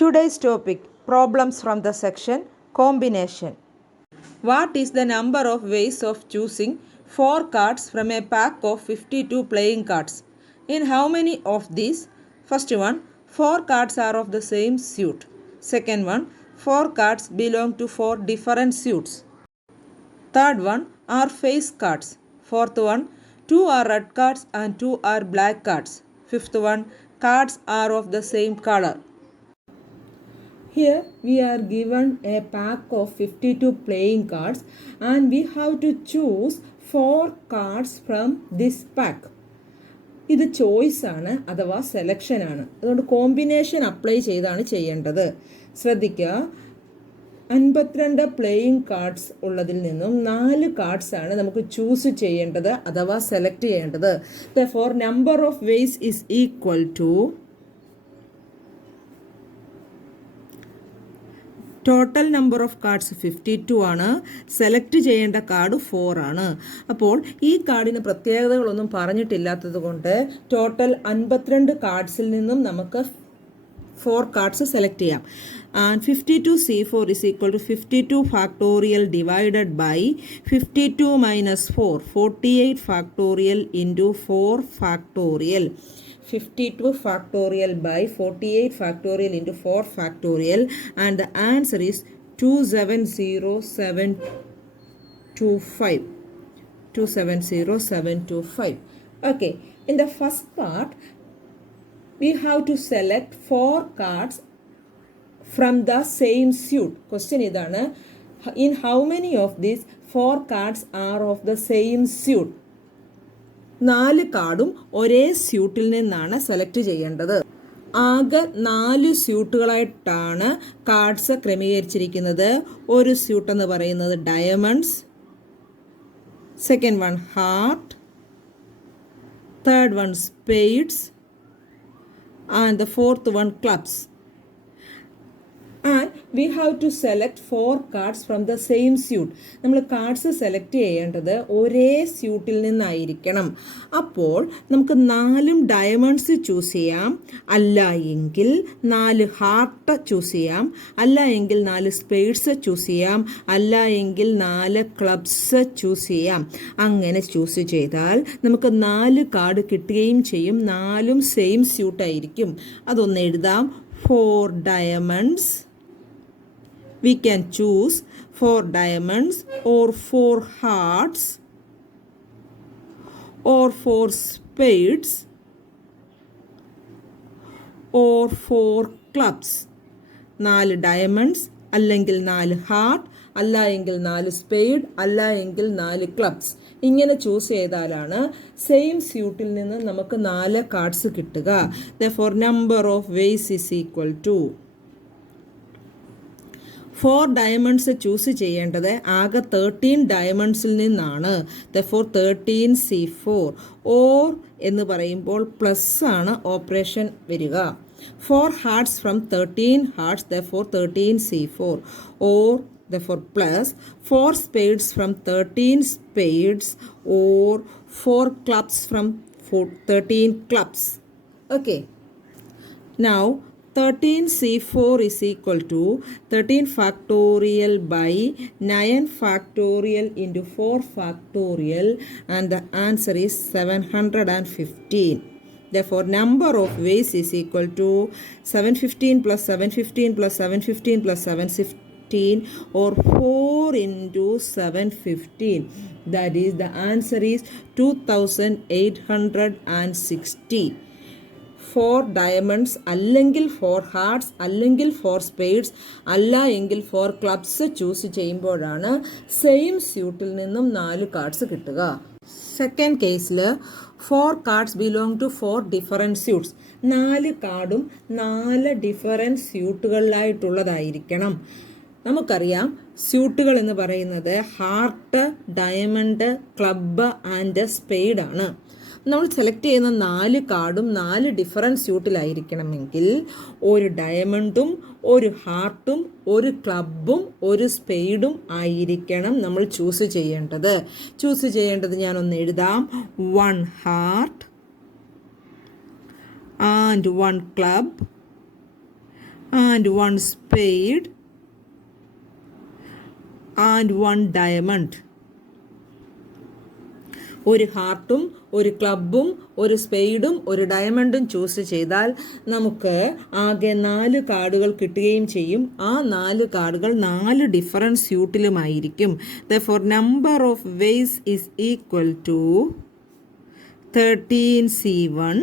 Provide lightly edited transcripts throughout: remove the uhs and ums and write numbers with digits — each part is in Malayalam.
Today's topic, problems from the section combination. What is the number of ways of choosing 4 cards from a pack of 52 playing cards? In how many of these? First one, 4 cards are of the same suit. Second one, 4 cards belong to 4 different suits. Third one are face cards. Fourth one, 2 are red cards and 2 are black cards. Fifth one, cards are of the same color. Here we are given a pack of 52 playing cards and we have to choose 4 cards from this pack. ഇത് ചോയ്സ് ആണ് അഥവാ സെലക്ഷൻ ആണ്. അതുകൊണ്ട് കോമ്പിനേഷൻ അപ്ലൈ ചെയ്താണ് ചെയ്യേണ്ടത്. ശ്രദ്ധിക്കുക, 52 പ്ലേയിങ് കാർഡ്സ് ഉള്ളതിൽ നിന്നും 4 കാർഡ്സ് ആണ് നമുക്ക് ചൂസ് ചെയ്യേണ്ടത് അഥവാ സെലക്ട് ചെയ്യേണ്ടത്. Therefore, number of ways is equal to total number of cards 52 ആണ്. സെലക്ട് ചെയ്യേണ്ട കാർഡ് 4 ആണ്. അപ്പോൾ ഈ കാർഡിന് പ്രത്യേകതകളൊന്നും പറഞ്ഞിട്ടില്ലാത്തത് കൊണ്ട് ടോട്ടൽ 52 കാർഡ്സിൽ നിന്നും നമുക്ക് 4 കാർഡ്സ് സെലക്ട് ചെയ്യാം. And 52C4 is equal to 52 factorial divided by 52 minus 4, 48 factorial into 4 factorial. 52 factorial by 48 factorial into 4 factorial, and the answer is 270725. 270725. Okay, in the first part we have to select 4 cards from the same suit. Question idana, in how many of these 4 cards are of the same suit? 4 കാർഡും ഒരേ സ്യൂട്ടിൽ നിന്നാണ് സെലക്ട് ചെയ്യേണ്ടത്. ആകെ 4 സ്യൂട്ടുകളായിട്ടാണ് കാർഡ്സ് ക്രമീകരിച്ചിരിക്കുന്നത്. ഒരു സ്യൂട്ട് എന്ന് പറയുന്നത് diamonds, second one heart, third one spades and the fourth one clubs. And we have to select 4 cards from the same suit. നമ്മൾ കാർഡ്സ് സെലക്ട് ചെയ്യേണ്ടത് ഒരേ സ്യൂട്ടിൽ നിന്നായിരിക്കണം. അപ്പോൾ നമുക്ക് 4 ഡയമണ്ട്സ് ചൂസ് ചെയ്യാം, അല്ല എങ്കിൽ 4 ഹാർട്ട് ചൂസ് ചെയ്യാം, അല്ല എങ്കിൽ 4 സ്പേഡ്സ് ചൂസ് ചെയ്യാം, അല്ല എങ്കിൽ 4 ക്ലബ്സ് ചൂസ് ചെയ്യാം. അങ്ങനെ ചൂസ് ചെയ്താൽ നമുക്ക് 4 കാർഡ് കിട്ടുകയും ചെയ്യും. 4ഉം സെയിം സ്യൂട്ടായിരിക്കും. അതൊന്ന് എഴുതാം. 4 diamonds. We can choose 4 diamonds or 4 hearts or 4 spades or 4 clubs. 4 diamonds അല്ലെങ്കിൽ 4 ഹാർട്ട്, അല്ല എങ്കിൽ 4 സ്പേഡ്, അല്ല എങ്കിൽ 4 ക്ലബ്സ്. ഇങ്ങനെ ചൂസ് ചെയ്താലാണ് സെയിം സ്യൂട്ടിൽ നിന്ന് നമുക്ക് 4 കാർഡ്സ് കിട്ടുക. Therefore, number of ways is equal to 4 diamonds choose ചെയ്യേണ്ടത് ആകെ 13 ഡയമണ്ട്സിൽ നിന്നാണ്. Therefore, 13C4 ഓർ എന്ന് പറയുമ്പോൾ പ്ലസ് ആണ് ഓപ്പറേഷൻ വരിക. 4 hearts from 13 hearts, therefore 13C4 or therefore plus 4 spades from 13 spades or 4 clubs from 13 clubs. Okay, now 13C4 is equal to 13 factorial by 9 factorial into 4 factorial, and the answer is 715. Therefore, number of ways is equal to 715 plus 715 plus 715 plus 715 or 4 into 715. That is, the answer is 2860. 4 diamonds അല്ലെങ്കിൽ 4 ഹാർട്ട്സ് അല്ലെങ്കിൽ 4 സ്പേഡ്സ് അല്ല എങ്കിൽ 4 ക്ലബ്സ് ചൂസ് ചെയ്യുമ്പോഴാണ് സെയിം സ്യൂട്ടിൽ നിന്നും 4 കാർഡ്സ് കിട്ടുക. സെക്കൻഡ് കേസിൽ 4 cards belong to 4 different suits. 4 കാർഡും 4 ഡിഫറെൻറ്റ് സ്യൂട്ടുകളിലായിട്ടുള്ളതായിരിക്കണം. നമുക്കറിയാം സ്യൂട്ടുകൾ എന്ന് പറയുന്നത് heart, diamond, club and spade ആണ്. നമ്മൾ സെലക്ട് ചെയ്യുന്ന 4 കാർഡും 4 ഡിഫറെൻറ്റ് സ്യൂട്ടിലായിരിക്കണമെങ്കിൽ ഒരു ഡയമണ്ടും ഒരു ഹാർട്ടും ഒരു ക്ലബ്ബും ഒരു സ്പെയ്ഡും ആയിരിക്കണം നമ്മൾ ചൂസ് ചെയ്യേണ്ടത് ഞാനൊന്ന് എഴുതാം. 1 heart and 1 club and one spade and one diamond. ഒരു ഹാർട്ടും ഒരു ക്ലബും ഒരു സ്പെയ്ഡും ഒരു ഡയമണ്ടും ചൂസ് ചെയ്താൽ നമുക്ക് ആകെ 4 കാർഡുകൾ കിട്ടുകയും ചെയ്യും. ആ 4 കാർഡുകൾ 4 different സ്യൂട്ടിലുമായിരിക്കും. Therefore number of ways is equal to 13C1,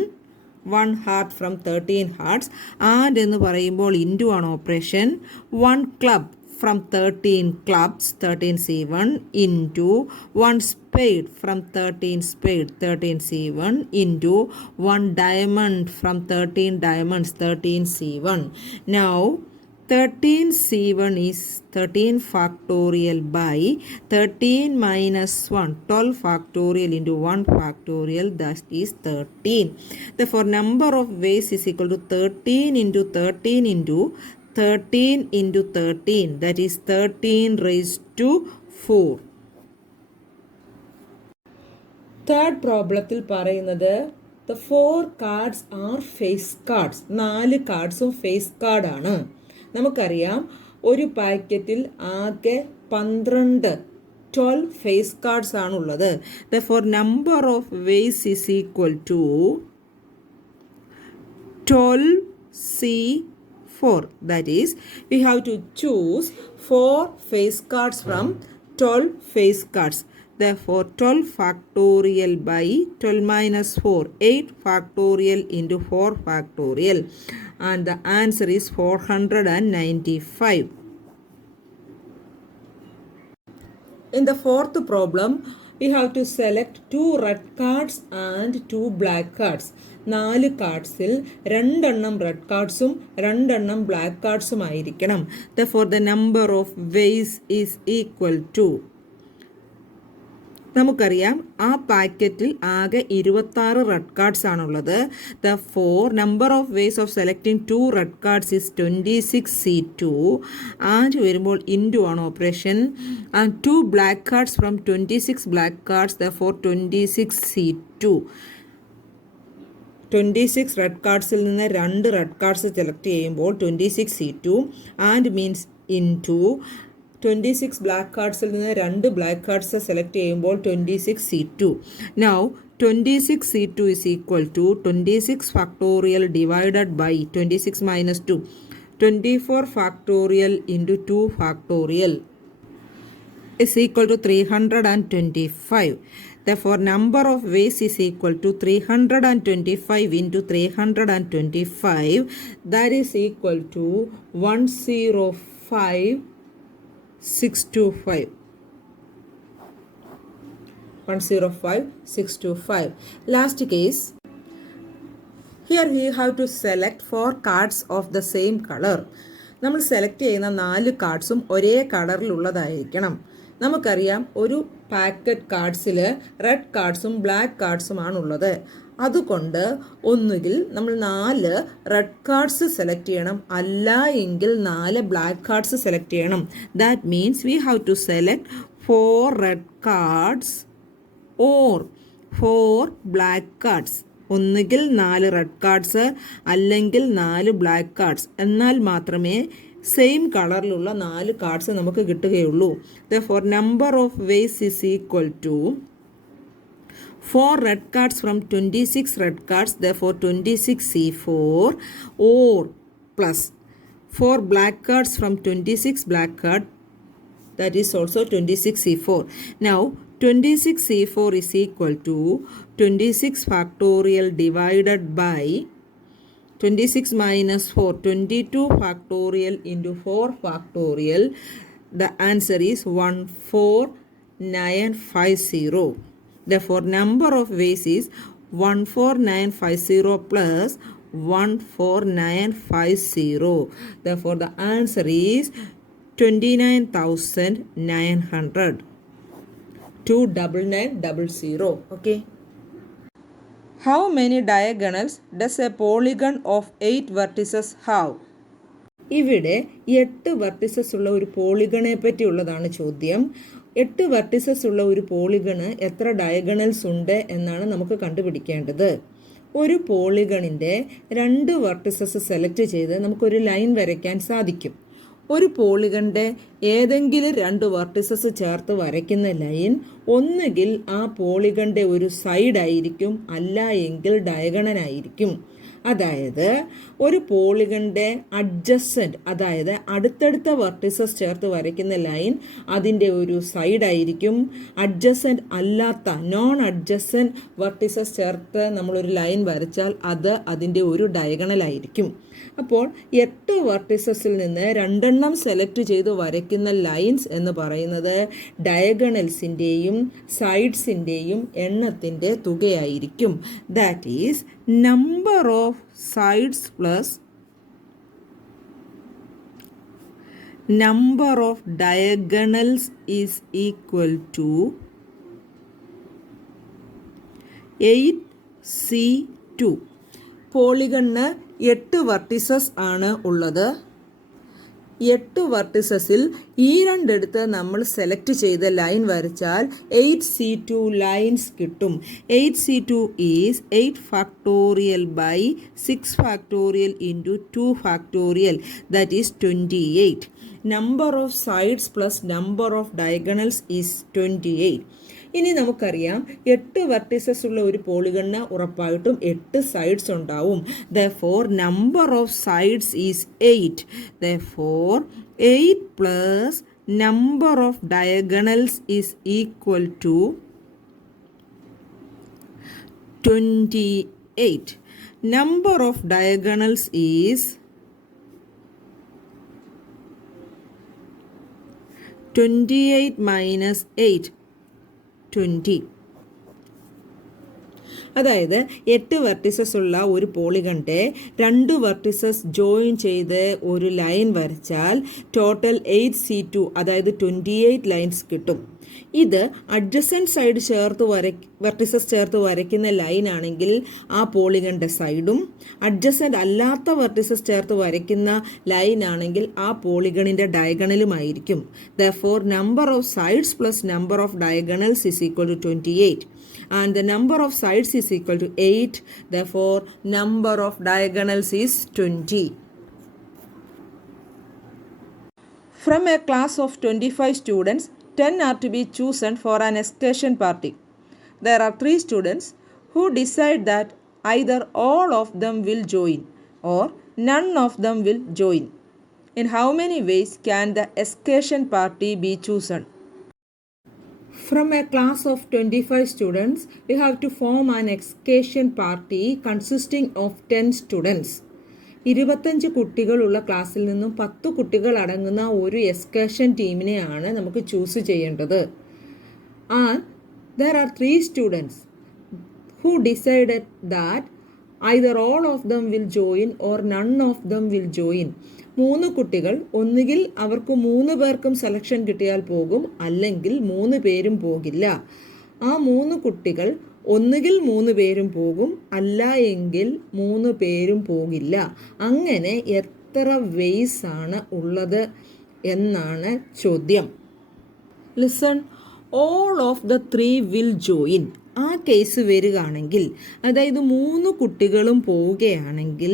1 heart from 13 hearts, and എന്ന് പറയുമ്പോൾ ഇൻറ്റു ആണ് operation, 1 club from 13 clubs, 13C1, into 1 spade from 13 spade, 13C1, into 1 diamond from 13 diamonds, 13C1. Now 13C1 is 13 factorial by 13 minus 1, 12 factorial into 1 factorial, that is 13. Therefore number of ways is equal to 13 into 13 into 13 into 13, that is 13 raised to 4. Third പ്രോബ്ലത്തിൽ പറയുന്നത് the 4 cards are face cards. 4 കാർഡ്സും ഫേസ് കാർഡാണ്. നമുക്കറിയാം ഒരു പാക്കറ്റിൽ ആകെ 12 ഫേസ് കാർഡ്സ് ആണുള്ളത്. Therefore number of ways is equal to 12C4. That is, we have to choose 4 face cards from 12 face cards. Therefore 12 factorial by 12 minus 4, 8 factorial into 4 factorial, and the answer is 495. In the fourth problem, we have to select 2 red cards and 2 black cards. 4 കാർഡ്സിൽ 2 എണ്ണം റെഡ് കാർഡ്സും 2 എണ്ണം ബ്ലാക്ക് കാർഡ്സും ആയിരിക്കണം. Therefore the number of ways is equal to, നമുക്കറിയാം ആ പാക്കറ്റിൽ ആകെ 26 റെഡ് കാർഡ്സ് ആണുള്ളത്. Therefore number of ways of selecting 2 red cards is 26C2, and വരുമ്പോൾ ഇൻറ്റു ആണ് operation, and 2 black cards from 26 black cards, therefore 26C2. 26 red കാർഡ്സിൽ നിന്ന് 2 റെഡ് കാർഡ്സ് സെലക്ട് ചെയ്യുമ്പോൾ 26C2, and means into 26 black കാർഡ്സിൽ നിന്ന് 2 ബ്ലാക്ക് കാർഡ്സ് സെലക്ട് ചെയ്യുമ്പോൾ 26C2. Now 26C2 is equal to 26 factorial divided by 26 minus 2, 24 factorial into 2 factorial is equal to 325. Therefore number of ways is equal to 325 into 325, that is equal to 105,625. 105,625. Last case. Here we have to select 4 cards of the same color. നമ്മൾ സെലക്ട് ചെയ്യുന്ന 4 കാർഡ്സും ഒരേ കളറിലുള്ളതായിരിക്കണം. നമുക്കറിയാം ഒരു പാക്കറ്റ് കാർഡ്സിൽ റെഡ് കാർഡ്സും ബ്ലാക്ക് കാർഡ്സുമാണുള്ളത്. അതുകൊണ്ട് ഒന്നുകിൽ നമ്മൾ 4 റെഡ് കാർഡ്സ് സെലക്ട് ചെയ്യണം, അല്ല എങ്കിൽ 4 ബ്ലാക്ക് കാർഡ്സ് സെലക്ട് ചെയ്യണം. That means we have to select 4 red cards or 4 black cards. ഒന്നുകിൽ 4 റെഡ് കാർഡ്സ് അല്ലെങ്കിൽ 4 ബ്ലാക്ക് കാർഡ്സ്, എന്നാൽ മാത്രമേ സെയിം കളറിലുള്ള 4 കാർഡ്സ് നമുക്ക് കിട്ടുകയുള്ളൂ. Therefore number of ways is equal to 4 red cards from 26 red cards, therefore 26C4, or plus 4 black cards from 26 black card, that is also 26C4. Now 26C4 is equal to 26 factorial divided by 26 minus 4, 22 factorial into 4 factorial. The answer is 14950. Therefore number of ways is 14950 plus 14950. Therefore the answer is 29,900. 29900. Okay. How many diagonals does a polygon of 8 vertices have? ഇവിടെ 8 വെർട്ടിസസ് ഉള്ള ഒരു പോളിഗണെ പറ്റിയുള്ളതാണ് ചോദ്യം. 8 വെർട്ടിസസ് ഉള്ള ഒരു പോളിഗണ് എത്ര ഡയഗണൽസ് ഉണ്ട് എന്നാണ് നമുക്ക് കണ്ടുപിടിക്കേണ്ടത്. ഒരു പോളിഗണിൻ്റെ 2 വെർട്ടിസസ് സെലക്ട് ചെയ്ത് നമുക്കൊരു ലൈൻ വരയ്ക്കാൻ സാധിക്കും. ഒരു പോളിഗണിൻ്റെ ഏതെങ്കിലും 2 വെർട്ടിസസ് ചേർത്ത് വരയ്ക്കുന്ന ലൈൻ ഒന്നുകിൽ ആ പോളിഗണിൻ്റെ ഒരു സൈഡായിരിക്കും, അല്ല എങ്കിൽ ഡയഗണലായിരിക്കും. അതായത് ഒരു പോളിഗണിൻ്റെ അഡ്ജസൻറ്റ്, അതായത് അടുത്തടുത്ത വെർട്ടിസസ് ചേർത്ത് വരയ്ക്കുന്ന ലൈൻ അതിൻ്റെ ഒരു സൈഡായിരിക്കും. അഡ്ജസൻറ്റ് അല്ലാത്ത നോൺ അഡ്ജസൻറ്റ് വെർട്ടിസസ് ചേർത്ത് നമ്മളൊരു ലൈൻ വരച്ചാൽ അത് അതിൻ്റെ ഒരു ഡയഗണലായിരിക്കും. അപ്പോൾ 8 വെർട്ടിസസിൽ നിന്ന് 2 എണ്ണം സെലക്ട് ചെയ്ത് വരയ്ക്കുന്ന ലൈൻസ് എന്ന് പറയുന്നത് ഡയഗണൽസിൻ്റെയും സൈഡ്സിൻ്റെയും എണ്ണത്തിൻ്റെ തുകയായിരിക്കും. That is number of sides plus number of diagonals is equal to 8C2. പോളിഗണിന് 8 വെർട്ടിസസ് ആണ് ഉള്ളത്. 8 വെർട്ടിസസിൽ ഈ രണ്ടെടുത്ത് നമ്മൾ സെലക്ട് ചെയ്ത ലൈൻ വരച്ചാൽ 8C2 ലൈൻസ് കിട്ടും. 8C2 is 8 factorial by 6 factorial into 2 factorial, that is 28. Number of sides plus number of diagonals is 28. ഇനി നമുക്കറിയാം 8 വെർട്ടിസസ് ഉള്ള ഒരു പോളിഗണിന് ഉറപ്പായിട്ടും 8 സൈഡ്സ് ഉണ്ടാവും. Therefore number of sides is 8. Therefore 8 plus number of diagonals is equal to 28. Number of diagonals is 28 minus 8, 20. അതായത് 8 വെർട്ടിസസ് ഉള്ള ഒരു പോളിഗണിൻ്റെ 2 വെർട്ടിസസ് ജോയിൻ ചെയ്ത് ഒരു ലൈൻ വരച്ചാൽ ടോട്ടൽ 8C2, അതായത് 28 ലൈൻസ് കിട്ടും. ഇത് അഡ്ജസൻറ്റ് സൈഡ് വെർട്ടിസസ് ചേർത്ത് വരയ്ക്കുന്ന ലൈൻ ആണെങ്കിൽ ആ പോളിഗണിൻ്റെ സൈഡും, അഡ്ജസൻറ്റ് അല്ലാത്ത വെർട്ടിസസ് ചേർത്ത് വരയ്ക്കുന്ന ലൈൻ ആണെങ്കിൽ ആ പോളിഗണിൻ്റെ ഡയഗണലുമായിരിക്കും. Therefore number of sides plus number of diagonals is equal to 28. And the number of sides is equal to 8. Therefore number of diagonals is 20. From a class of 25 students, 10 are to be chosen for an excursion party. There are 3 students who decide that either all of them will join or none of them will join. In how many ways can the excursion party be chosen? From a class of 25 students, we have to form an excursion party consisting of 10 students. 25 കുട്ടികളുള്ള ക്ലാസ്സിൽ നിന്നും 10 കുട്ടികൾ അടങ്ങുന്ന ഒരു എക്സ്കർഷൻ ടീമിനെയാണ് നമുക്ക് ചൂസ് ചെയ്യേണ്ടത്. And there are 3 students who decided that either all of them will join or none of them will join. 3 കുട്ടികൾ ഒന്നുകിൽ അവർക്ക് 3 പേർക്കും സെലക്ഷൻ കിട്ടിയാൽ പോകും, അല്ലെങ്കിൽ 3 പേരും പോകില്ല. ആ 3 കുട്ടികൾ ഒന്നുകിൽ 3 പേരും പോകും, അല്ല എങ്കിൽ 3 പേരും പോകില്ല. അങ്ങനെ എത്ര വേസ് ആണ് ഉള്ളത് എന്നാണ് ചോദ്യം. Listen, all of the 3 will join. ആ കേസ് വരികയാണെങ്കിൽ, അതായത് 3 കുട്ടികളും പോവുകയാണെങ്കിൽ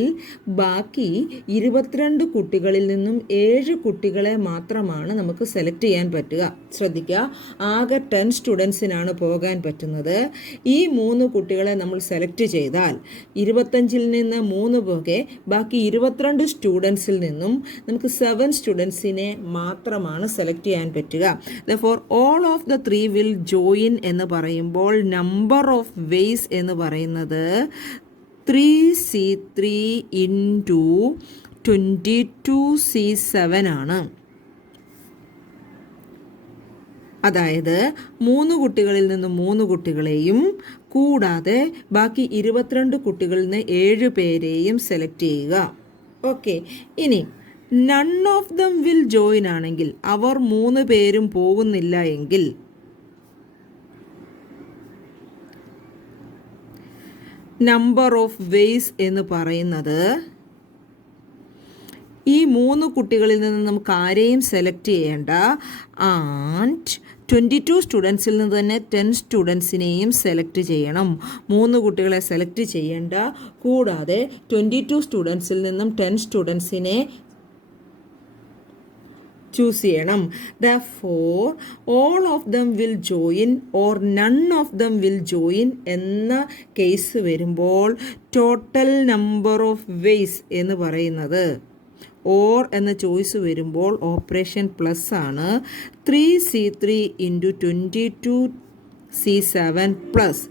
ബാക്കി 22 കുട്ടികളിൽ നിന്നും 7 കുട്ടികളെ മാത്രമാണ് നമുക്ക് സെലക്ട് ചെയ്യാൻ പറ്റുക. ശ്രദ്ധിക്കുക, ആകെ 10 സ്റ്റുഡൻസിനാണ് പോകാൻ പറ്റുന്നത്. ഈ 3 കുട്ടികളെ നമ്മൾ സെലക്ട് ചെയ്താൽ 25-ൽ നിന്ന് 3 പോകെ ബാക്കി 22 സ്റ്റുഡൻസിൽ നിന്നും നമുക്ക് 7 സ്റ്റുഡൻസിനെ മാത്രമാണ് സെലക്ട് ചെയ്യാൻ പറ്റുക. Therefore all of the 3 will join എന്ന് പറയുമ്പോൾ നമ്പർ ഓഫ് വേസ് എന്ന് പറയുന്നത് 3C3 ഇൻറ്റു 22C7 ആണ്. അതായത് 3 കുട്ടികളിൽ നിന്ന് 3 കുട്ടികളെയും കൂടാതെ ബാക്കി 22 കുട്ടികളിൽ നിന്ന് 7 പേരെയും സെലക്ട് ചെയ്യുക. ഓക്കെ, ഇനി none of them will join ആണെങ്കിൽ, അവർ 3 പേരും പോകുന്നില്ല എങ്കിൽ നമ്പർ ഓഫ് വേസ് എന്ന് പറയുന്നത് ഈ 3 കുട്ടികളിൽ നിന്ന് നമുക്ക് ആരെയും സെലക്ട് ചെയ്യേണ്ട, ആൻഡ് 22 സ്റ്റുഡൻസിൽ നിന്ന് തന്നെ 10 സ്റ്റുഡൻസിനെയും സെലക്ട് ചെയ്യണം. 3 കുട്ടികളെ സെലക്ട് ചെയ്യേണ്ട. കൂടാതെ 22 സ്റ്റുഡൻസിൽ നിന്നും 10 സ്റ്റുഡൻസിനെ ചൂസ് ചെയ്യണം. Therefore, all of them will join or none of them will join എന്ന കേസ് വരുമ്പോൾ ടോട്ടൽ നമ്പർ ഓഫ് വേസ് എന്ന് പറയുന്നത് ഓർ എന്ന ചോയ്സ് വരുമ്പോൾ ഓപ്പറേഷൻ പ്ലസ് ആണ്. 3C3 into 22C7 plus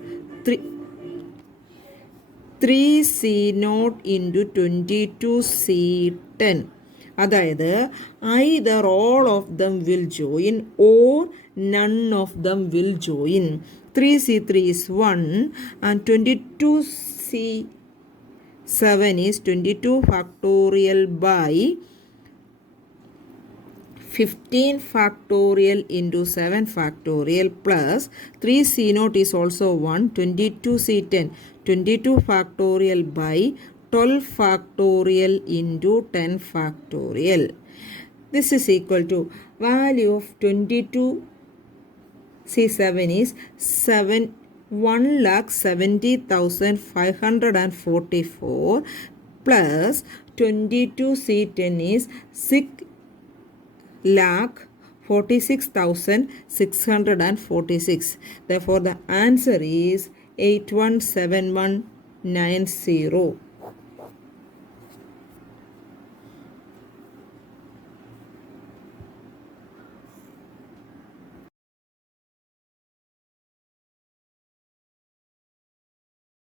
3C0 into 22C10. അതായത് either all of them will join or none of them will join. 3C3 is 1 and 22C7 is 22 factorial by 15 factorial into 7 factorial plus 3C0 is also 1, 22C10, 22 factorial by 12 factorial into 10 factorial. This is equal to value of 22C7 is 1,70,544 plus 22C10 is 6,46,646. Therefore, the answer is 817190.